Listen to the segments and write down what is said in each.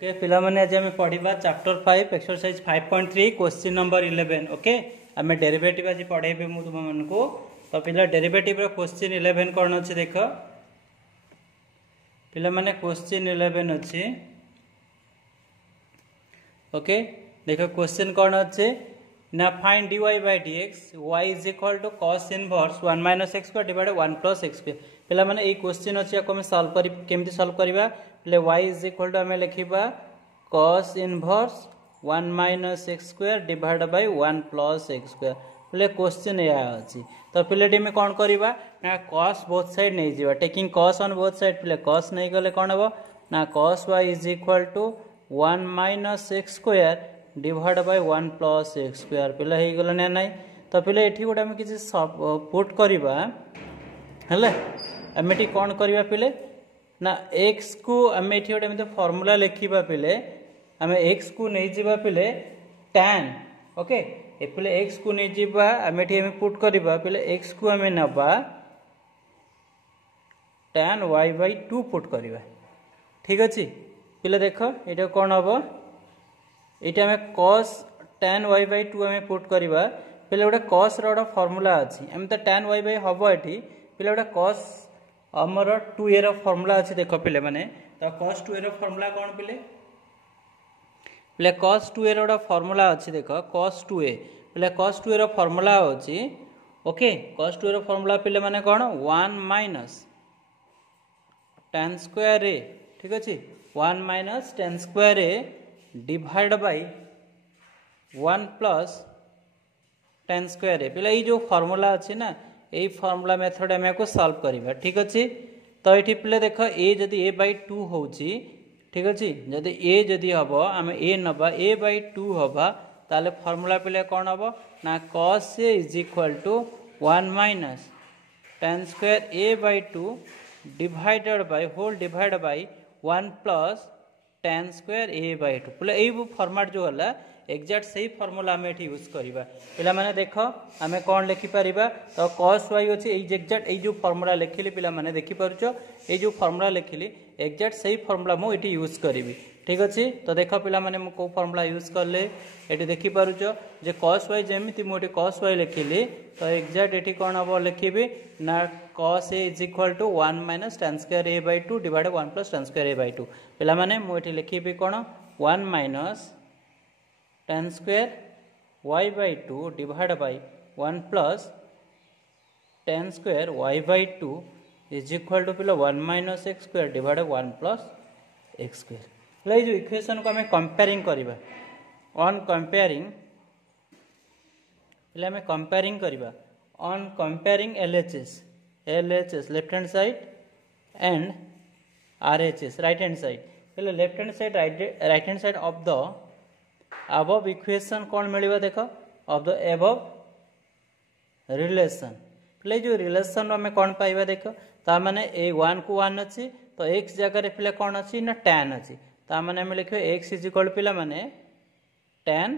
Okay पिला माने आज हमें पढ़िबा chapter 5 exercise 5.3 question number 11 okay हमें डेरिवेटिव आज पढ़ेबे मु तुम मन को तो पिला डेरिवेटिव रो क्वेश्चन 11 कोन अछि देख पिला माने क्वेश्चन 11 अछि ओके देखो क्वेश्चन कोन अछि ना find dy by dx y is equal to cos inverse 1 minus x square divided 1 plus x square पिला माने ए क्वेश्चन अछि को हम सॉल्व करी केमती सॉल्व करबा ले y is equal to हमें लिखिबा cos inverse 1 minus x square divided by 1 plus x square ले क्वेश्चन या अछि तो पिलेटी में कोन करबा ना cos बोथ साइड नै जिबा taking cos on both side पिले cos नै गले कोन हबो ना cos y is equal to 1 minus x square divided by 1 plus x square पिले हे गले नै नै तो पिले एठी गोटा हम किछि पुट करबा हले एमेटी कोन करबा पिले ना x को हम एठी गोटे में फार्मूला लिखिबा पिले हम x को नै जिबा पिले tan ओके ए पिले x को नै जिबा हम एठी हम पुट करबा पिले x को हम नबा tan y by 2 पुट करबा ठीक अछि पिले देखो एटा कोन हबो एटा हम cos tan y by 2 हम पुट करबा पिले गोटे cos रो फार्मूला अछि हम त tan y by हबो एठी पिले गोटे cos हमर 2a रो फार्मूला अछि देखो पिले माने तो cos 2a रो फार्मूला कोन पिले पिले cos 2a रो फार्मूला अछि देखो cos 2a पिले cos 2a रो फार्मूला अछि ओके cos 2a रो फार्मूला पिले माने कोन 1 माइनस tan स्क्वायर a ठीक अछि 1 minus tan square a divide by 1 plus tan square a पिले ई जो फार्मूला अछि ना ए फार्मूला मेथड हम को सॉल्व करबा ठीक अछि तो एठी पिले देखो a जदी a by 2 होउची ठीक अछि जदी a जदी हबो हम a नबा a by 2 हबा ताले फार्मूला पिले कोन हबो ना cos a is equal to 1 minus tan square a by 2 divided by whole divided by 1 plus tan square a by 2 पिले ए फॉर्मेट जो हला एग्जैक्ट सही फार्मूला हम एठी यूज करबा पिला माने देखो हमें कोन लिखि परिबा तो cos y अछि ए एग्जैक्ट ए जो फार्मूला लिखिली पिला माने देखि परछो ए जो फार्मूला लिखिली एग्जैक्ट सही फार्मूला मु एठी यूज करबी ठीक अछि तो देखो पिला माने मु को फार्मूला यूज करले एठी देखि परछो जे cos y जेमिति मु एठी cos y लिखिली तो एग्जैक्ट एठी कोन हबो लिखिबी ना cos a is equal to 1 minus tan square a by 2 divided 1 plus tan square a by 2 पिला माने मु एठी लिखिबी कोन 1 minus tan square y by 2 divided by 1 plus tan square y by 2 is equal to पिला 1 minus x square divided by 1 plus x square ले जो equation को हमें comparing करबा ऑन कंपेयरिंग ले हमें कंपेयरिंग करबा on comparing LHS left hand side and RHS right hand side पहले left hand side right hand side of the above equation कौन मिलवा देखो of the above relation प्ले जो रिलेशन में कौन पाइबा देखो ता माने a 1 को 1 अछि तो x जगह रे पिले कौन अछि ना tan अछि ता माने हम लिखो x इज इक्वल पिला माने tan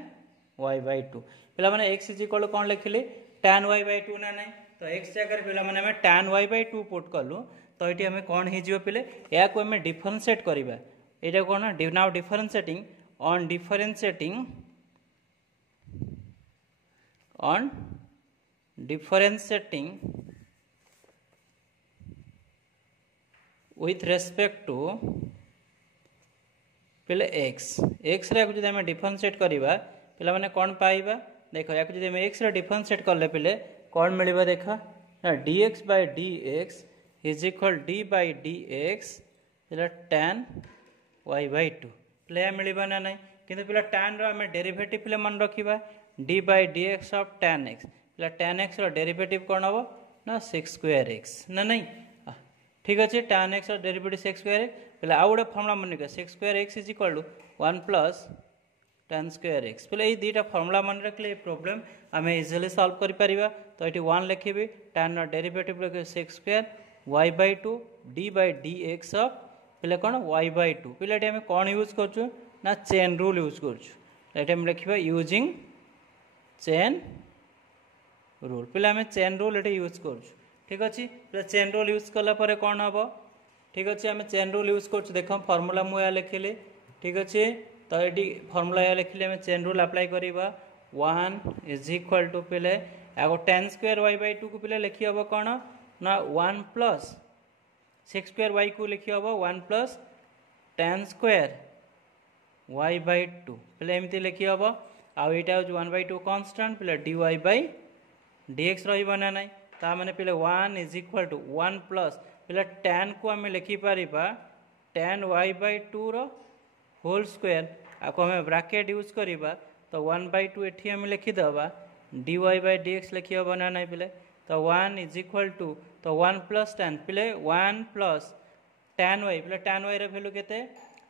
y by 2 पिला माने x इज इक्वल कौन लिखिले tan y by 2 ना नहीं तो x जगह रे पिला माने हम tan y by 2 पुट करलु तो एटी हमें कौन हे जिवो पिले या को हमें डिफरेंशिएट करबा एटा कोन now differentiating on differentiating with respect to पहले x रे जदि हमें डिफरेंशिएट करबा पिला माने कोन पाइबा देखो या जदि हमें x रे डिफरेंशिएट करले पिले कोन मिलबा देखो ना dx by dx is equal d by dx पिला tan y by 2 प्ले मिलबा ना नहीं किंतु पिला tan रो हमें डेरिवेटिव पिले मन रखिबा d by dx of tan x पिला tan x रो डेरिवेटिव कोन हबो ना 6 स्क्वायर x ना नहीं ठीक अछि tan x रो डेरिवेटिव 6 स्क्वायर पिला आउडे फार्मूला मन के 6 square x is equal to 1 plus tan square x पिला ए दीटा फार्मूला मन रखले प्रॉब्लम हमें इजीली सॉल्व करि परिबा तो एटी 1 लिखिबी tan रो डेरिवेटिव लगे 6 square y by 2 d by dx of पिले कोन y by 2 पिले एटी हम कोन यूज करछु ना चेन रूल यूज करछु एटी हम लिखिबा यूजिंग चेन रूल पिले हम चेन रूल एटी यूज करछु ठीक अछि पिले चेन रूल यूज करला परे कोन हबो ठीक अच्छे आम चेन रूल यूज कर देख फर्मूला मुझे लिखिली ठीक अच्छे। तो ये फर्मूला लिखिले आम चेन रूल अप्लाई करवा 1 इज इक्वाल टू पे आगो tan स्क्वायर y बाय 2 को पे लिखी हम कौन ना 1 प्लस 6 स्क्वायर y को लिखी हम 1 plus tan square y bye 2 पे एमती लिखी हम आईटा हूँ 1 बाय 2 कन्स्टाट पे dy बाय dx रहा ना ता मैंने पे 1 इज इक्वाल टू 1 प्लस पे tan को आम लिखिपर tan y bye 2 whole square आपको हमें ब्राकेट यूज करवा तो 1 बाय 2 एटी आम लिखिदबा dy बाय dx लिखी हम ना ना पे तो 1 इज इक्वाल टू तो 1 प्लस tan पे 1 प्लस tan y पे tan y भैल्यू के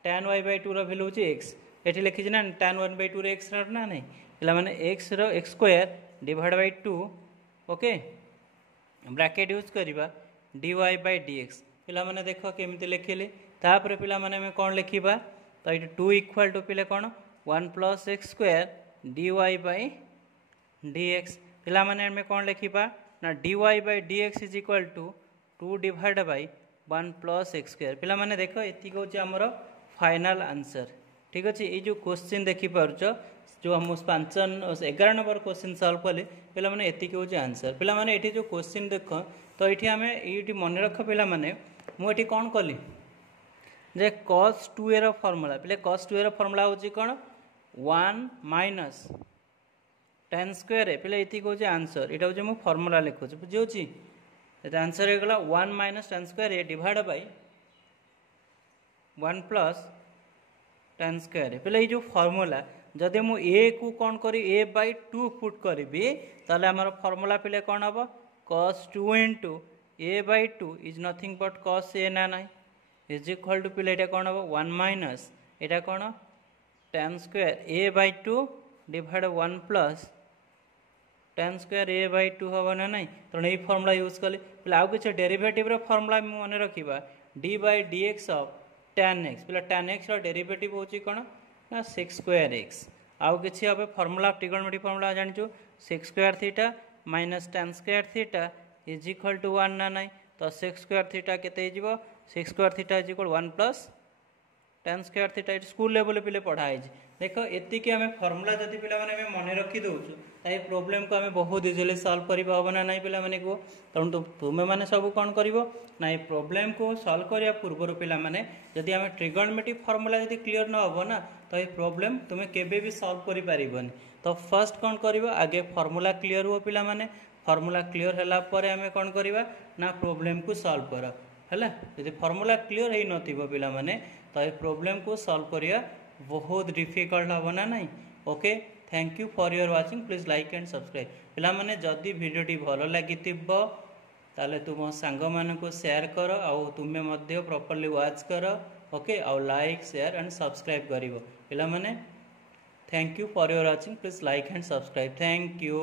tan y बाय 2 भैल्यू हूँ x ये लिखी ना tan 1 बाय 2 x ना नहीं पे मैंने x square divide by 2 okay bracket use करवा dy बाय dx पे मैंने देख केमी लिखिले तापर पे मैंने कौन लिखा तो ये 2 इक्वाल टू पे कौन 1 plus x square dy by dx पे मैंने कौन लिखा ना dy by dx is equal to 2 divide by 1 plus x square पे मैंने देख ये हूँ आमर फाइनाल आंसर ठीक अच्छे। ये जो क्वेश्चन देखिपुर जो हम 11 नंबर क्वेश्चन सॉल्व कले पे मैंने ये हूँ आंसर पे मैंने ये जो क्वेश्चन देख तो ये आम ये मन रख पे मैंने मुझे कौन कली जे cos 2a फॉर्मूला पे cos 2a फॉर्मूला हूँ कौन 1 माइनस tan स्क्वायर पे ये हूँ आंसर यहाँ हूँ मुझे फॉर्मूला लिखुची बुझे आंसर हो गला 1 minus tan square A divide by 1 plus tan square पे ये जो फॉर्मूला जदि मु ए को कौन करी ए बाय 2 पुट करी ताले आमर फॉर्मूला पे कौन हम cos 2 into a by 2 is nothing but cos a ना ना इज इक्वल टू पे ये कौन हम 1 माइनस यहाँ कौन tan square A by 2 divide 1 plus tan square A by 2 हम ना ना तेणु ये फॉर्मूला यूज कले पे आउ कि डेरिवेटिव फॉर्मूला मन रखा D by D X of tan x पे tan x डेरिवेटिव हूँ कौन ना 6 स्क्वायर x आउ कि हम फॉर्मूला ट्रिगोनोमेट्रिक फॉर्मूला जानिचु 6 square theta minus tan square theta is equal to 1 ना ना तो 6 स्क्वायर थीटा केते 6 square theta is equal 1 plus tan square theta school level पे पढ़ाई देख एतिक आम फॉर्मूला जब पे मन रखी दौचु तो प्रोब्लेम को आम बहुत इजिली सॉल्व करवा हम ना पे मैंने को तेणु तुम्हें मैंने सब कौन कर ना ये प्रोब्लेम को सॉल्व करने पूर्व पे जदि आम ट्रिगोनोमेट्रिक फॉर्मूला जब क्लीयर न हो ना तो ये प्रोब्लेम तुम्हें केबे भी सॉल्व करि पारिबनी। तो फर्स्ट कौन कर आगे फॉर्मूला क्लीयर हुआ पिला माने फॉर्मूला क्लीयर है आम कौन करवा ना प्रोब्लेम को सॉल्व कर है यदि फॉर्मूला क्लीयर हो नथिबो पिला माने तो ये प्रोब्लेम को सॉल्व करिया बहुत डिफिकल्ट हम ना नहीं okay. Thank you for your watching please like and subscribe पिला माने जदि वीडियोटी भल लगी ताले तुम सांग मानक शेयर कर आउ तुम्हें मध्य प्रॉपर्ली वाच कर ओके आउ लाइक शेयर एंड सब्सक्राइब करिवो पिला माने। Thank you for your watching please like and subscribe thank you.